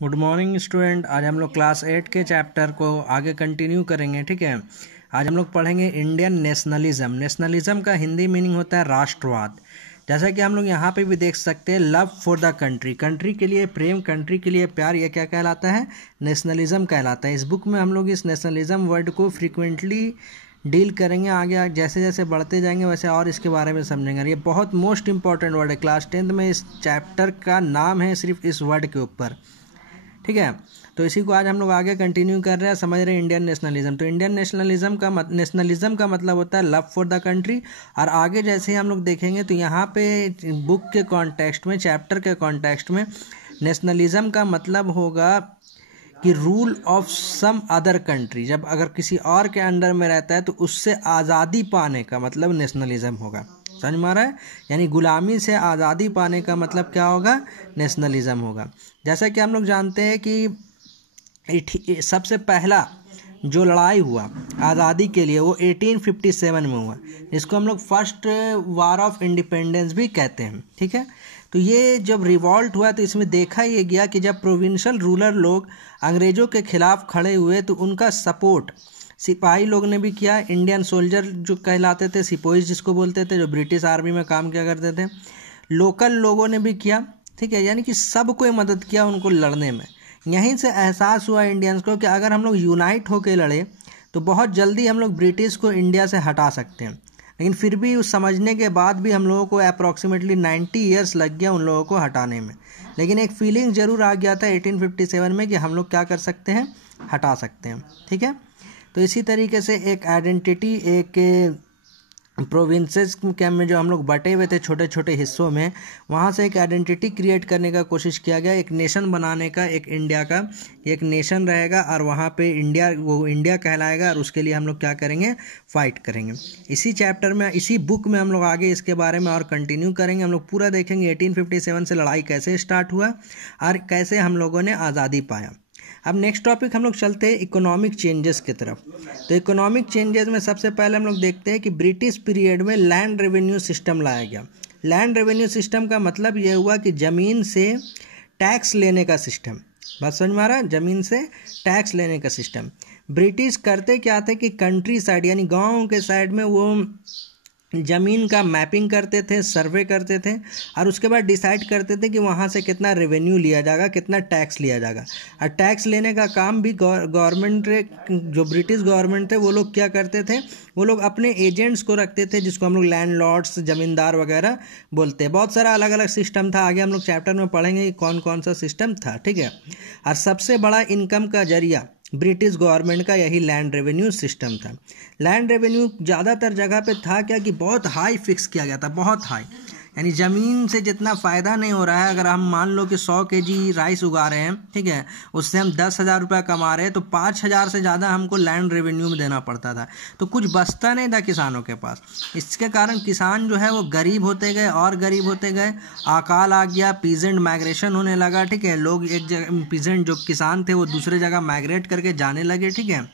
Good morning student. आज हम लोग क्लास 8 के चैप्टर को आगे कंटिन्यू करेंगे। ठीक है, आज हम लोग पढ़ेंगे इंडियन नेशनलिज्म। नेशनलिज्म का हिंदी मीनिंग होता है राष्ट्रवाद। जैसा कि हम लोग यहाँ पे भी देख सकते हैं, love for the country, country के लिए प्रेम, कंट्री के लिए प्यार, ये क्या कहलाता है? नेशनलिज्म कहलाता है। इस बुक में हम लोग इस नेशनलिज्म वर्ड को फ्रिक्वेंटली डील करेंगे। आगे जैसे जैसे बढ़ते जाएंगे वैसे और इसके बारे में समझेंगे। ये बहुत मोस्ट इंपॉर्टेंट वर्ड है। क्लास 10th में इस चैप्टर का नाम है सिर्फ इस वर्ड के ऊपर। ठीक है, तो इसी को आज हम लोग आगे कंटिन्यू कर रहे हैं, समझ रहे हैं इंडियन नेशनलिज्म। तो इंडियन नेशनलिज्म का मतलब होता है लव फॉर द कंट्री। और आगे जैसे हम लोग देखेंगे तो यहाँ पे बुक के कॉन्टेक्स्ट में, चैप्टर के कॉन्टेक्स्ट में, नेशनलिज्म का मतलब होगा कि rule of some other country. जब अगर किसी और के अंडर में रहता है तो उससे आज़ादी पाने का मतलब नेशनलिज्म होगा। समझ में आ रहा है? यानी गुलामी से आज़ादी पाने का मतलब क्या होगा? नेशनलिज्म होगा। जैसा कि हम लोग जानते हैं कि सबसे पहला जो लड़ाई हुआ आज़ादी के लिए वो 1857 में हुआ, जिसको हम लोग फर्स्ट वार ऑफ इंडिपेंडेंस भी कहते हैं। ठीक है, तो ये जब रिवॉल्ट हुआ तो इसमें देखा ये गया कि जब प्रोविंशियल रूलर लोग अंग्रेज़ों के खिलाफ खड़े हुए तो उनका सपोर्ट सिपाही लोग ने भी किया। इंडियन सोल्जर जो कहलाते थे, सिपोइज जिसको बोलते थे, जो ब्रिटिश आर्मी में काम किया करते थे, लोकल लोगों ने भी किया। ठीक है, यानी कि सब कोई मदद किया उनको लड़ने में। यहीं से एहसास हुआ इंडियंस को कि अगर हम लोग यूनाइट होकर लड़े तो बहुत जल्दी हम लोग ब्रिटिश को इंडिया से हटा सकते हैं। लेकिन फिर भी उस समझने के बाद भी हम लोगों को अप्रॉक्सीमेटली 90 ईयर्स लग गया उन लोगों को हटाने में। लेकिन एक फीलिंग ज़रूर आ गया था 1857 में कि हम लोग क्या कर सकते हैं, हटा सकते हैं। ठीक है, तो इसी तरीके से एक आइडेंटिटी, एक प्रोविंसेस के में जो हम लोग बटे हुए थे छोटे छोटे हिस्सों में, वहाँ से एक आइडेंटिटी क्रिएट करने का कोशिश किया गया, एक नेशन बनाने का, एक इंडिया का एक नेशन रहेगा और वहाँ पे इंडिया, वो इंडिया कहलाएगा और उसके लिए हम लोग क्या करेंगे, फाइट करेंगे। इसी चैप्टर में, इसी बुक में हम लोग आगे इसके बारे में और कंटिन्यू करेंगे। हम लोग पूरा देखेंगे 1857 से लड़ाई कैसे स्टार्ट हुआ और कैसे हम लोगों ने आज़ादी पाया। अब नेक्स्ट टॉपिक हम लोग चलते हैं इकोनॉमिक चेंजेस की तरफ। तो इकोनॉमिक चेंजेस में सबसे पहले हम लोग देखते हैं कि ब्रिटिश पीरियड में लैंड रेवेन्यू सिस्टम लाया गया। लैंड रेवेन्यू सिस्टम का मतलब यह हुआ कि ज़मीन से टैक्स लेने का सिस्टम। बात समझ में आ रहा है? ज़मीन से टैक्स लेने का सिस्टम। ब्रिटिश करते क्या थे कि कंट्री साइड यानी गाँव के साइड में वो ज़मीन का मैपिंग करते थे, सर्वे करते थे और उसके बाद डिसाइड करते थे कि वहाँ से कितना रेवेन्यू लिया जाएगा, कितना टैक्स लिया जाएगा। और टैक्स लेने का काम भी गवर्नमेंट, जो ब्रिटिश गवर्नमेंट थे वो लोग क्या करते थे, वो लोग अपने एजेंट्स को रखते थे, जिसको हम लोग लैंडलॉर्ड्स, ज़मींदार वगैरह बोलते हैं। बहुत सारा अलग अलग सिस्टम था, आगे हम लोग चैप्टर में पढ़ेंगे कि कौन कौन सा सिस्टम था। ठीक है, और सबसे बड़ा इनकम का जरिया ब्रिटिश गवर्नमेंट का यही लैंड रेवेन्यू सिस्टम था। लैंड रेवेन्यू ज़्यादातर जगह पे था क्या कि बहुत हाई फिक्स किया गया था, बहुत हाई। यानी ज़मीन से जितना फ़ायदा नहीं हो रहा है, अगर हम मान लो कि 100 kg राइस उगा रहे हैं, ठीक है, उससे हम 10,000 रुपया कमा रहे हैं, तो 5,000 से ज़्यादा हमको लैंड रेवेन्यू में देना पड़ता था। तो कुछ बचता नहीं था किसानों के पास। इसके कारण किसान जो है वो गरीब होते गए और गरीब होते गए। अकाल आ गया, पीजेंट माइग्रेशन होने लगा। ठीक है, लोग एक जगह, पीजेंट जो किसान थे वो दूसरे जगह माइग्रेट करके जाने लगे। ठीक है,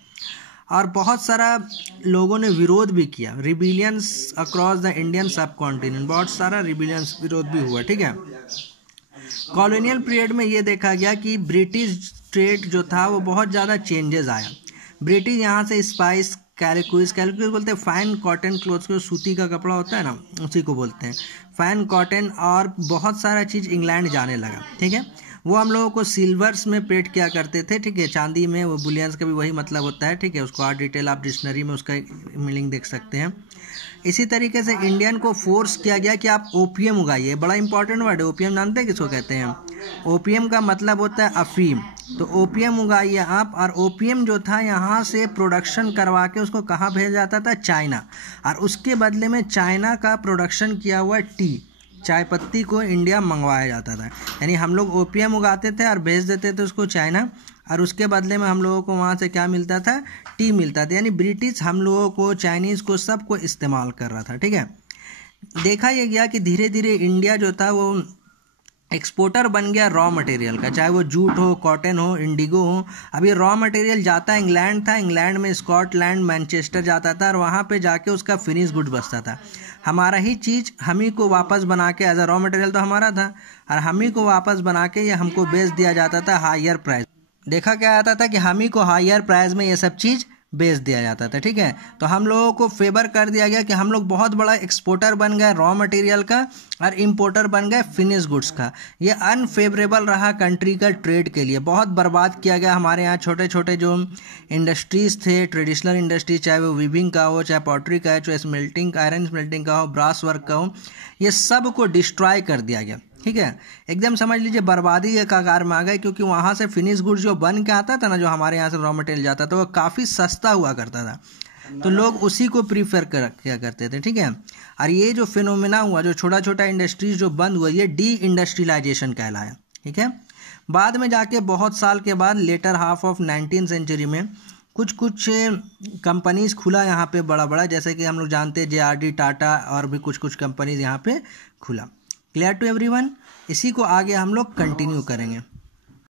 और बहुत सारा लोगों ने विरोध भी किया, रिबिलियंस अक्रॉस द इंडियन सब कॉन्टिनेंट, बहुत सारा रिबिलियंस, विरोध भी हुआ। ठीक है, कॉलोनियल पीरियड में ये देखा गया कि ब्रिटिश ट्रेड जो था वो बहुत ज़्यादा चेंजेस आया। ब्रिटिश यहाँ से स्पाइस, कैलकुइस बोलते हैं, फाइन कॉटन क्लोथ्स को, सूती का कपड़ा होता है ना, उसी को बोलते हैं फाइन कॉटन, और बहुत सारा चीज़ इंग्लैंड जाने लगा। ठीक है, वो हम लोगों को सिल्वर्स में पेड किया करते थे। ठीक है, चांदी में, वो बुलियंस का भी वही मतलब होता है। ठीक है, उसको और डिटेल आप डिक्शनरी में उसका मीनिंग देख सकते हैं। इसी तरीके से इंडियन को फोर्स किया गया कि आप ओपीएम उगाइए। बड़ा इंपॉर्टेंट वर्ड है ओपीएम, जानते हैं किसको कहते हैं? ओपीएम का मतलब होता है अफीम। तो ओपीएम उगाइए आप। और ओपीएम जो था यहाँ से प्रोडक्शन करवा के उसको कहाँ भेजा जाता था? चाइना। और उसके बदले में चाइना का प्रोडक्शन किया हुआ टी, चाय पत्ती को इंडिया मंगवाया जाता था। यानी हम लोग ओपीएम उगाते थे और भेज देते थे उसको चाइना, और उसके बदले में हम लोगों को वहाँ से क्या मिलता था? टी मिलता था। यानी ब्रिटिश हम लोगों को, चाइनीज़ को, सबको इस्तेमाल कर रहा था। ठीक है, देखा यह गया कि धीरे धीरे इंडिया जो था वो एक्सपोर्टर बन गया रॉ मटेरियल का, चाहे वो जूट हो, कॉटन हो, इंडिगो हो। अब ये रॉ मटेरियल जाता इंग्लैंड था, इंग्लैंड में स्कॉटलैंड, मैनचेस्टर जाता था और वहाँ पे जाके उसका फिनिश गुड बचता था। हमारा ही चीज़ हम ही को वापस बना के, एज अ रॉ मटेरियल तो हमारा था, और हम ही को वापस बना के ये हमको बेच दिया जाता था हायर प्राइस। देखा क्या आता था कि हम ही को हायर प्राइस में ये सब चीज़ बेच दिया जाता था, ठीक है। तो हम लोगों को फेवर कर दिया गया कि हम लोग बहुत बड़ा एक्सपोर्टर बन गए रॉ मटेरियल का और इंपोर्टर बन गए फिनिश गुड्स का। ये अनफेवरेबल रहा कंट्री का ट्रेड के लिए, बहुत बर्बाद किया गया। हमारे यहाँ छोटे छोटे जो इंडस्ट्रीज़ थे, ट्रेडिशनल इंडस्ट्रीज, चाहे वो वीविंग का हो, चाहे पॉटरी का है, चाहे स्मेल्टिंग, आयरन स्मेल्टिंग का हो, ब्रास वर्क का हो, ये सब को डिस्ट्रॉय कर दिया गया, ठीक है। एकदम समझ लीजिए बर्बादी के कगार में आ गए, क्योंकि वहाँ से फिनिश गुड्स जो बन के आता था ना, जो हमारे यहाँ से रॉ मटेरियल जाता था, वो काफ़ी सस्ता हुआ करता था, तो लोग उसी को प्रीफर किया करते थे, ठीक है। और ये जो फिनोमिना हुआ, जो छोटा छोटा इंडस्ट्रीज जो बंद हुआ, ये डी इंडस्ट्रियलाइजेशन कहलाया, ठीक है। बाद में जाके बहुत साल के बाद letter half of 19th century में कुछ कुछ कंपनीज खुला यहाँ पे बड़ा बड़ा, जैसे कि हम लोग जानते हैं JRD, टाटा और भी कुछ कुछ कंपनीज यहाँ पे खुला। Clear to everyone? इसी को आगे हम लोग कंटिन्यू करेंगे।